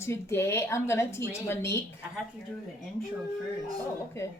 Today I'm gonna teach Monique. I have to do the intro first. Oh, okay.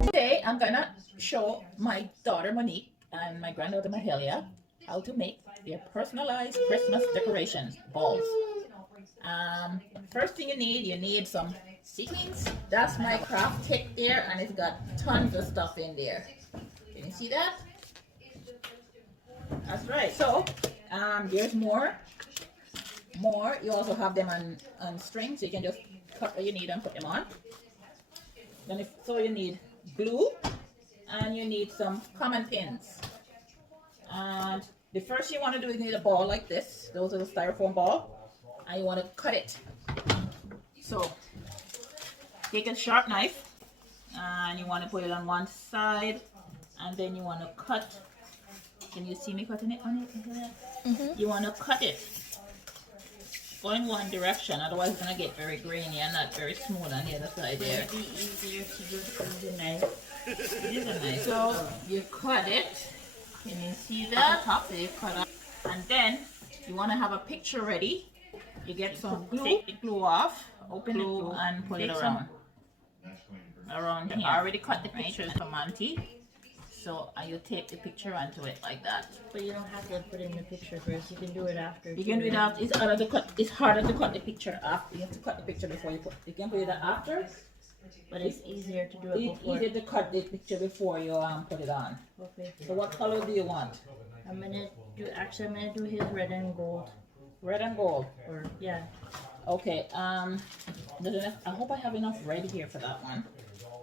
Today I'm gonna show my daughter Monique and my granddaughter Mahalia how to make their personalized Christmas decorations balls. First thing you need some sequins. That's my craft kit there, and it's got tons of stuff in there. Can you see that? That's right. So there's more. You also have them on strings, so you can just cut what you need and put them on. Then so you need glue, and you need some common pins. And the first you want to do is you need a ball like this. Those are the styrofoam ball, and you want to cut it. So take a sharp knife, and you want to put it on one side, and then you want to cut. Can you see me cutting it on it? Mm-hmm. You want to cut it in one direction, otherwise it's gonna get very grainy and not very smooth on the other side there. It'd be easier to just use a knife. It is a knife. So you cut it. Can you see that? At the top, so you cut it. And then you want to have a picture ready. You get some glue. Take the glue off. Open the glue and put it around. Around here. I already cut the pictures from Auntie. So you tape the picture onto it like that. But you don't have to put in the picture first. You can do it after. You can do it after. It's harder to cut. It's harder to cut the picture after. You have to cut the picture before you put. You can put it after. But it's easier to do it before. It's easier to cut the picture before you put it on. Okay. So what color do you want? I'm gonna do his red and gold. Red and gold. Or yeah. Okay. I hope I have enough red here for that one.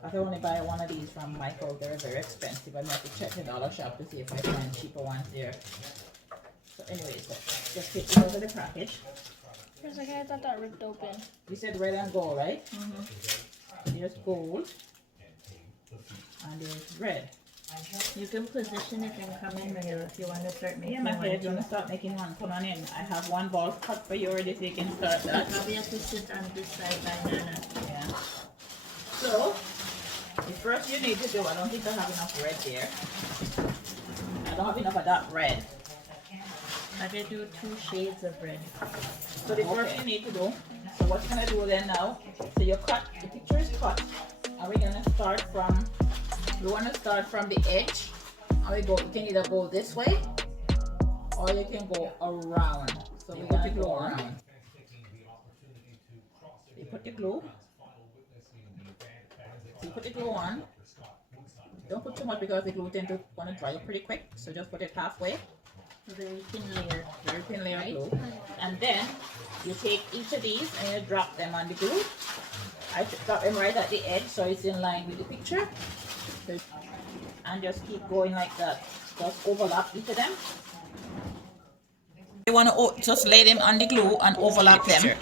I can only buy one of these from Michael. They're very expensive. I'm going to have to check the dollar shop to see if I find cheaper ones there. So anyways, just take it out of the package. For a second, I thought that ripped open. You said red and gold, right? Mm-hmm. There's gold. And there's red. You can position it and come in here if you want to start making one. Yeah, you want to start making one. Come on in. I have one ball cut for you already, so you can start that. You probably have to sit on this side by Nana. Yeah. So, the first you need to do, I don't think I have enough red there. I don't have enough of that red. I can do 2 shades of red. So the first you need to do, so what you're going to do then now, so you cut, the picture is cut, and we're going to start from, we want to start from the edge, and we go, you can either go this way, or you can go around. So we're going to go around. You put the glue. So you put the glue on. Don't put too much because the glue tends to want to dry up pretty quick. So just put it halfway. Very thin layer. Very thin layer of glue. And then you take each of these and you drop them on the glue. I drop them right at the edge so it's in line with the picture. And just keep going like that. Just overlap each of them. You want to just lay them on the glue and overlap them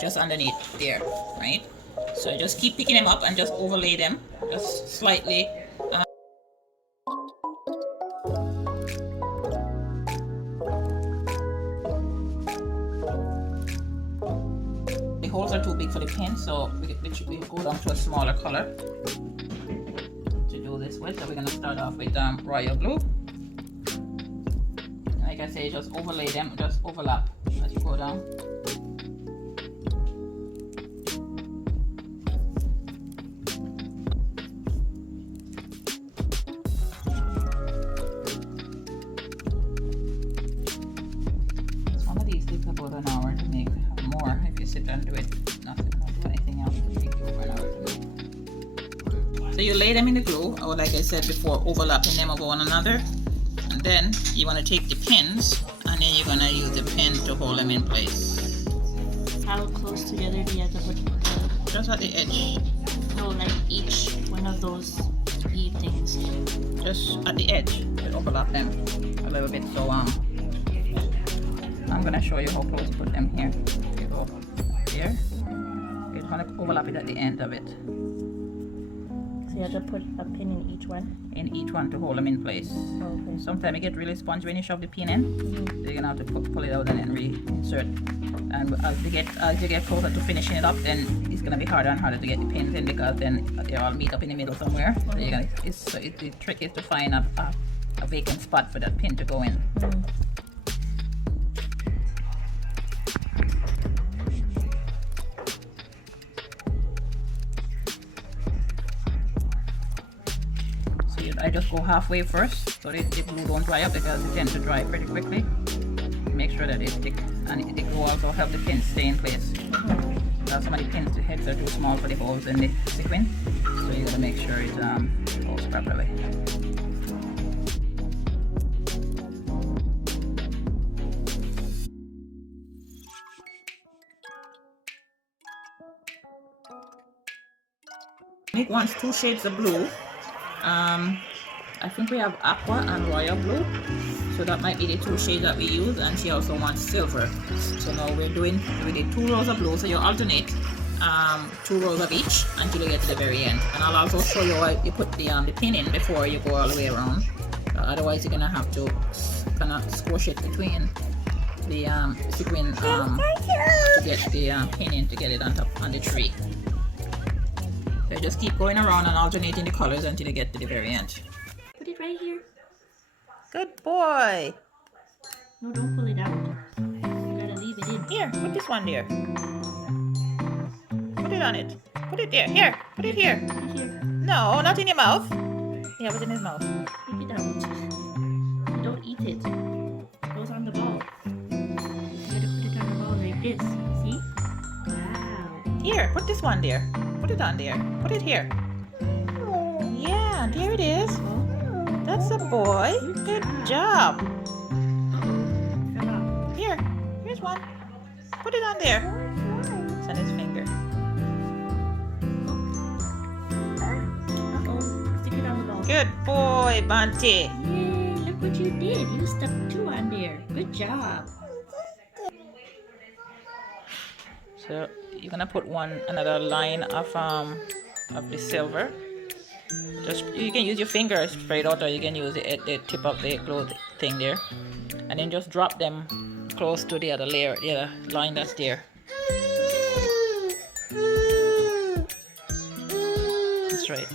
just underneath there, right? So just keep picking them up and just overlay them, just slightly. The holes are too big for the pin, so we go down to a smaller color to do this with. So we're going to start off with royal blue. Like I say, just overlay them, just overlap as you go down. About an hour to make more. If you sit and do it, nothing, not do anything else, it takes over an hour to make. So you lay them in the glue, or like I said before, overlapping them over one another. And then you want to take the pins, and then you're going to use the pin to hold them in place. How close together do you have to put them? Just at the edge. No, like each one of those E things. Just at the edge. You overlap them a little bit. So I'm gonna show you how close to put them here. You go here. You're gonna overlap it at the end of it. So you have to put a pin in each one? In each one to hold them in place. Okay. Sometimes it get really spongy when you shove the pin in. So you're gonna have to pull it out and then reinsert. And as you get closer to finishing it up, then it's gonna be harder and harder to get the pins in because then they all meet up in the middle somewhere. So you're gonna the trick is to find a vacant spot for that pin to go in. I just go halfway first so the glue don't dry up because it tends to dry pretty quickly. Make sure that it stick, and it will also help the pins stay in place. There are so many pins, the heads are too small for the holes in the sequin, so you gotta make sure it holds properly. Monique wants 2 shades of blue. I think we have aqua and royal blue, so that might be the 2 shades that we use, and she also wants silver. So now we did 2 rows of blue, so you alternate 2 rows of each until you get to the very end. And I'll also show you how you put the pin in before you go all the way around. Otherwise you're gonna have to kind of squish it between the sequin to get the pin in to get it on top on the tree. So just keep going around and alternating the colors until you get to the very end. Put it right here. Good boy. No, don't pull it out. You gotta leave it in. Here, put this one there. Put it on it. Put it there. Here, put it here. Put it here. No, not in your mouth. Yeah, put it in his mouth. Take it out. You don't eat it. It goes on the ball. You gotta put it on the ball like this. See? Wow. Here, put this one there. Put it on there. Put it here. Yeah, there it is. That's a boy. Good job. Fell off. Here's one. Put it on there. It's on his finger. Uh-oh. Stick it on the ball. Good boy, Bunty. Yay, look what you did. You stuck 2 on there. Good job. So you're gonna put another line of the silver. Just you can use your fingers straight out, or you can use the tip of the glue thing there, and then just drop them close to the other layer, the other line that's there. That's right.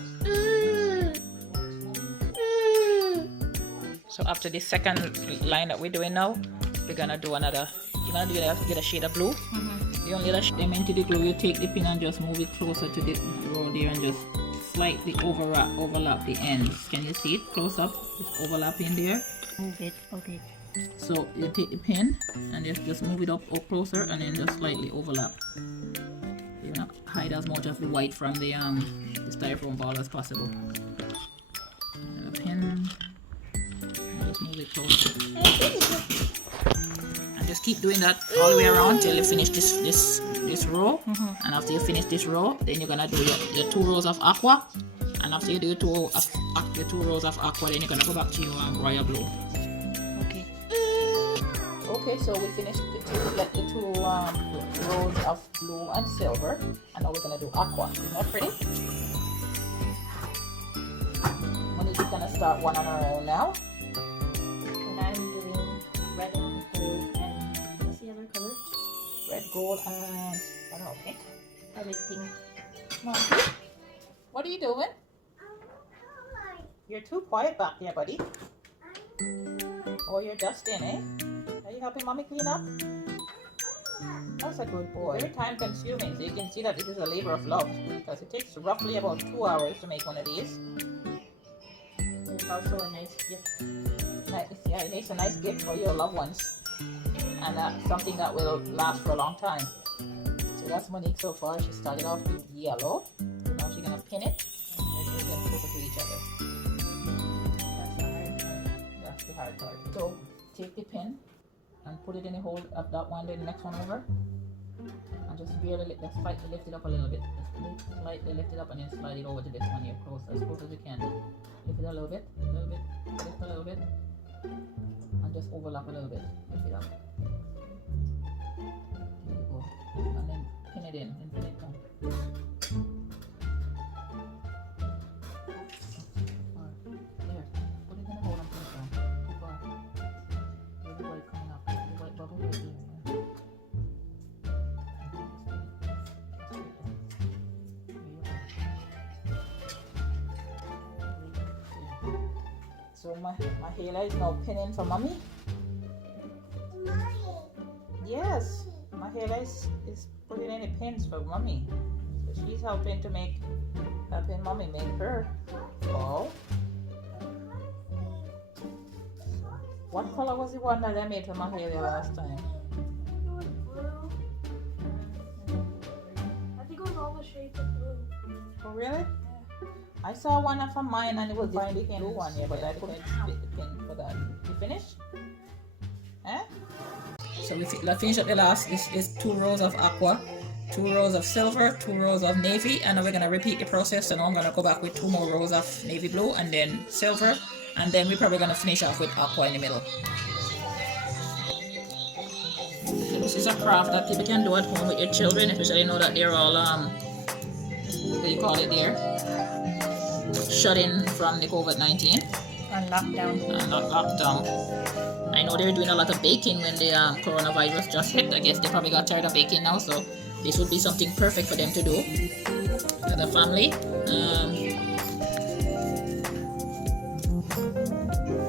So after the second line that we're doing now, we're gonna do another. You're gonna get a shade of blue. The only other them into the glue, you take the pin and just move it closer to the row there and just slightly overlap the ends. Can you see it close up? It's overlapping there. Move it. Okay. So you take the pin and just move it up closer and then just slightly overlap. You know, hide as much of the white from the styrofoam ball as possible. And the pin. And just move it closer. Just keep doing that all the way around till you finish this row. And after you finish this row, then you're gonna do your 2 rows of aqua. And after you do your 2 rows of aqua, then you're gonna go back to your royal blue. Okay. Okay, so we finished the 2 rows of blue and silver, and now we're gonna do aqua. Isn't that pretty? Monique is gonna start one on her own now. And I'm doing red and gold and what's the other color? Red, gold, and I don't know, pink. I like pink. Monkey, what are you doing? You're too quiet back there, buddy. Oh, you're dusting, eh? Are you helping mommy clean up? That's a good boy. Very time consuming, so you can see that this is a labor of love because it takes roughly about 2 hours to make one of these. It's also a nice gift. Yeah, it makes a nice gift for your loved ones, and something that will last for a long time. So that's Monique so far. She started off with yellow. So now she's gonna pin it, and they're gonna put it to each other. That's the hard part. So take the pin and put it in the hole of that one, then the next one over, and just barely slightly lift it up a little bit. Just slightly lift it up and then slide it over to this one here, as close as you can. Lift it a little bit, lift a little bit, and just overlap a little bit. Lift it up. There you go. And then pin it in, and pin it down. So Mahela is now pinning for mommy. Yes, Mahela is putting in the pins for mommy. So she's helping mommy make her ball. What color was the one that I made for Mahela last time? It was blue. I think it was all the shades of blue. Oh really? I saw one for mine and it was the blue one, yeah, but I couldn't split the pin for that. You finished? Eh? So we finish up the last, this is 2 rows of aqua, 2 rows of silver, 2 rows of navy, and then we're going to repeat the process. So now I'm going to go back with 2 more rows of navy blue and then silver, and then we're probably going to finish off with aqua in the middle. So this is a craft that people can do at home with your children, especially know that they're all, what do you call it there? Shut in from the COVID-19 On lockdown. and not locked down. I know they're doing a lot of baking when the coronavirus just hit. I guess they probably got tired of baking now, so this would be something perfect for them to do for the family.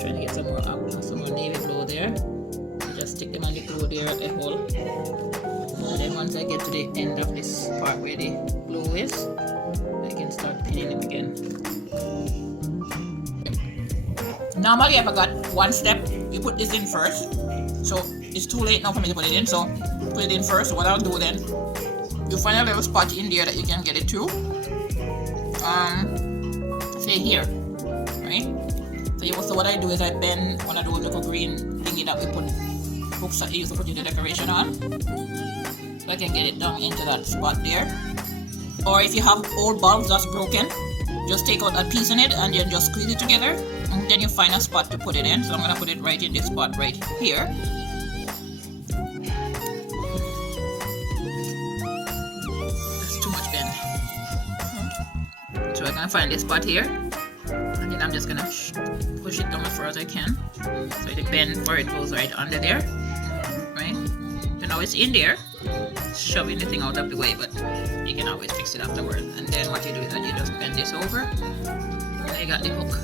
Trying to get some more navy blue there. Just stick them on the glue there at the hole. And then once I get to the end of this part where the glue is, I can start pinning it again. Normally I forgot one step. You put this in first. So it's too late now for me to put it in. So put it in first. So what I'll do then, you find a little spot in there that you can get it to. Say here, right? So what I do is I bend one of those little green thingy that we put hooks that you use to put the decoration on. So I can get it down into that spot there. Or if you have old bulbs that's broken, just take out a piece in it and then just squeeze it together, and then you find a spot to put it in. So I'm gonna put it right in this spot right here. That's too much bend. So I'm gonna find this spot here, and then I'm just gonna push it down as far as I can. So the bend for it goes right under there, right? So now it's in there. Shoving the thing out of the way, but you can always fix it afterwards. And then what you do is that you just bend this over, and you got the hook.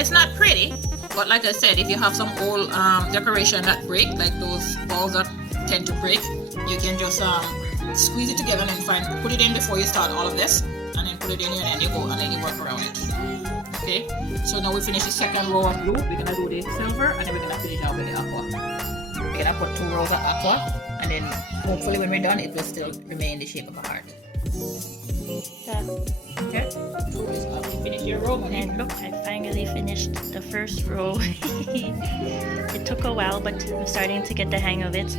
It's not pretty, but like I said, if you have some old decoration that break, like those balls that tend to break, you can just squeeze it together and then put it in before you start all of this, and then put it in here, and then you go and then you work around it. Okay, so now we finish the second row of blue. We're gonna do the silver, and then we're gonna finish out with the aqua. We're gonna put 2 rows of aqua, and then hopefully when we're done, it will still remain the shape of a heart. Okay. So finish your row, Monique. And look, I finally finished the first row. It took a while, but I'm starting to get the hang of it.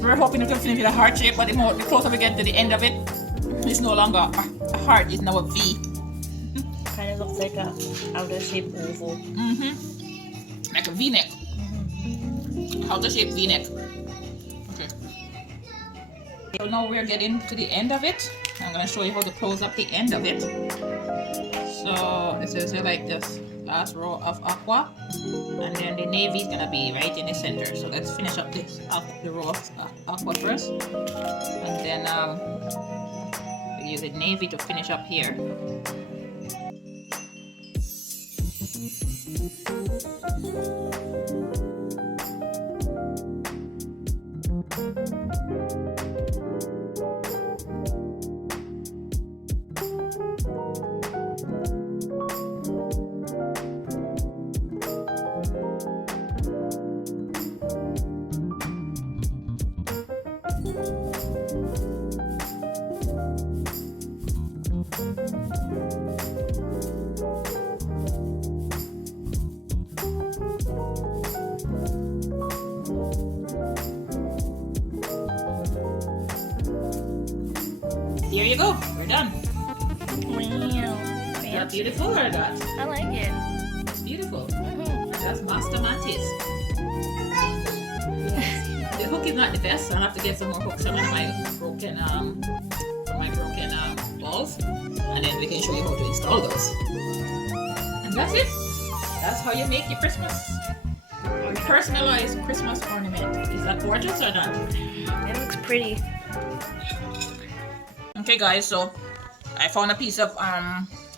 We're hoping to finish with a heart shape, but the closer we get to the end of it, it's no longer a heart, it's now a V. Kind of looks like a outer shape oval. Like a V-neck. Outer shape V-neck. Okay. So now we're getting to the end of it. I'm going to show you how to close up the end of it. So this is like this last row of aqua, and then the navy is going to be right in the center. So let's finish up the row of aqua first, and then we'll use the navy to finish up here. There you go, we're done. Wow. Is that beautiful or not? I like it. It's beautiful. That's Master Mattis. The hook is not the best, so I'll have to get some more hooks on my broken balls, and then we can show you how to install those. And that's it. That's how you make your personalized Christmas ornament. Is that gorgeous or not? It looks pretty. Okay guys, so I found a piece of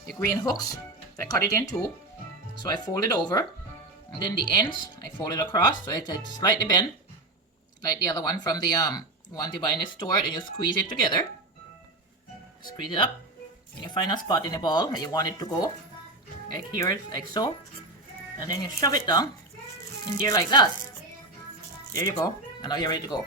the green hooks. So I cut it in two. So I fold it over, and then the ends I fold it across so it's slightly bent, like the other one from the one you buy in the store. And you squeeze it together. Squeeze it up, and you find a spot in the ball that you want it to go, like here, like so, and then you shove it down in there like that. There you go, and now you're ready to go.